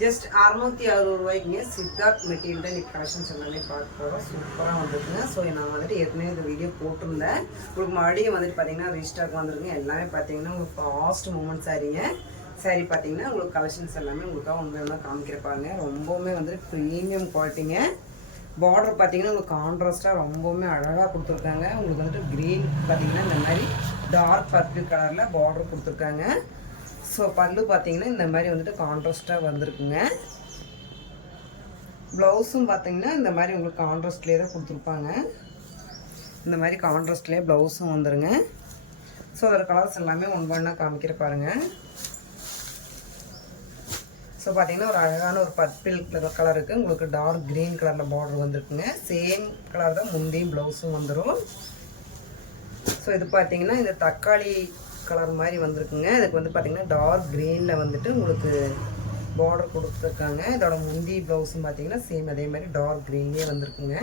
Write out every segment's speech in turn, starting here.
Just 660 ரூபாய்க்குங்க Siddharth material தான் இன்றைக்கி collections எல்லாமே பார்க்க போகிறோம். சூப்பராக வந்துருக்குங்க. ஸோ நான் வந்துட்டு ஏற்கனவே இந்த வீடியோ போட்டிருந்தேன். உங்களுக்கு மறுபடியும் வந்துட்டு பார்த்தீங்கன்னா ரீஸ்டாக் வந்துருக்குங்க. எல்லாமே பார்த்தீங்கன்னா உங்களுக்கு ஃபாஸ்ட் மூமெண்ட் சாரீங்க. சாரீ பார்த்தீங்கன்னா உங்களுக்கு கலெக்ஷன்ஸ் எல்லாமே உங்களுக்காக உண்மையாக காமிக்கிறப்பாங்க. ரொம்பவுமே வந்துட்டு ப்ரீமியம் குவாலிட்டிங்க. பார்டர் பார்த்தீங்கன்னா உங்களுக்கு கான்ட்ராஸ்ட்டாக ரொம்பவுமே அழகாக கொடுத்துருக்காங்க. உங்களுக்கு வந்துட்டு க்ரீன் பார்த்தீங்கன்னா இந்த மாதிரி டார்க் பர்பிள் கலரில் பார்டர் கொடுத்துருக்காங்க. ஸோ பல்லு பார்த்தீங்கன்னா இந்த மாதிரி வந்துட்டு கான்ட்ராஸ்ட்டாக வந்திருக்குங்க. ப்ளவுஸும் பார்த்தீங்கன்னா இந்த மாதிரி உங்களுக்கு கான்ட்ராஸ்ட்லேயே தான் கொடுத்துருப்பாங்க. இந்த மாதிரி கான்ட்ராஸ்ட்லேயே ப்ளவுஸும் வந்துருங்க. ஸோ அதோட கலர்ஸ் எல்லாமே ஒன்றா காமிக்கிற பாருங்கள். ஸோ பார்த்தீங்கன்னா ஒரு அழகான ஒரு பர்பிள் கலருக்கு உங்களுக்கு டார்க் க்ரீன் கலரில் பார்டர் வந்துருக்குங்க. சேம் கலர் தான் முந்தையும் ப்ளவுஸும் வந்துடும். ஸோ இது பார்த்தீங்கன்னா இந்த தக்காளி கலர் மாதிரி வந்திருக்குங்க. இதுக்கு வந்து பார்த்தீங்கன்னா டார்க் க்ரீனில் வந்துட்டு உங்களுக்கு பார்டர் கொடுத்துருக்காங்க. இதோட முந்தி ப்ளவுஸும் பார்த்தீங்கன்னா சேம் அதே மாதிரி டார்க் க்ரீன்லேயே வந்திருக்குங்க.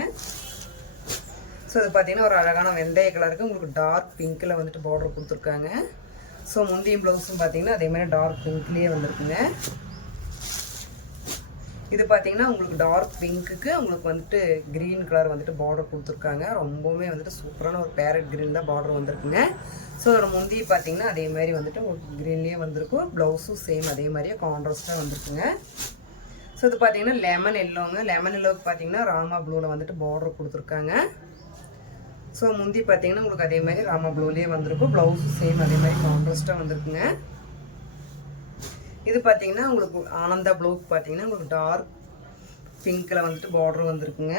ஸோ இது பார்த்தீங்கன்னா ஒரு அழகான வெந்தய கலருக்கு உங்களுக்கு டார்க் பிங்க்கில் வந்துட்டு பார்டர் கொடுத்துருக்காங்க. ஸோ முந்தியும் ப்ளவுஸும் பார்த்தீங்கன்னா அதே மாதிரி டார்க் பிங்க்லேயே வந்திருக்குங்க. இது பார்த்தீங்கன்னா உங்களுக்கு டார்க் பிங்க்குக்கு உங்களுக்கு வந்துட்டு க்ரீன் கலர் வந்துட்டு பார்டர் கொடுத்துருக்காங்க. ரொம்பவுமே வந்துட்டு சூப்பரான ஒரு பேரட் க்ரீன் தான் பார்டர் வந்திருக்குங்க. ஸோ அதோட முந்தி பார்த்தீங்கன்னா அதே மாதிரி வந்துட்டு உங்களுக்கு க்ரீன்லேயே வந்திருக்கும். ப்ளவுஸும் சேம் அதே மாதிரியே கான்ட்ராஸ்ட்டாக வந்திருக்குங்க. ஸோ இது பார்த்தீங்கன்னா லெமன் எல்லோங்க. லெமன் எல்லோவுக்கு பார்த்தீங்கன்னா ராமா ப்ளூவில் வந்துட்டு பார்டர் கொடுத்துருக்காங்க. ஸோ முந்தி பார்த்தீங்கன்னா உங்களுக்கு அதே மாதிரி ராமா ப்ளூலேயே வந்திருக்கும். ப்ளவுஸும் சேம் அதே மாதிரி கான்ட்ராஸ்ட்டாக வந்திருக்குங்க. இது பார்த்தீங்கன்னா உங்களுக்கு ஆனந்தா ப்ளூக்கு பார்த்தீங்கன்னா உங்களுக்கு டார்க் பிங்க்கில் வந்துட்டு பார்டர் வந்திருக்குங்க.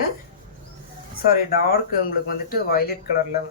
சாரி டார்க் உங்களுக்கு வந்துட்டு வயலட் கலரில்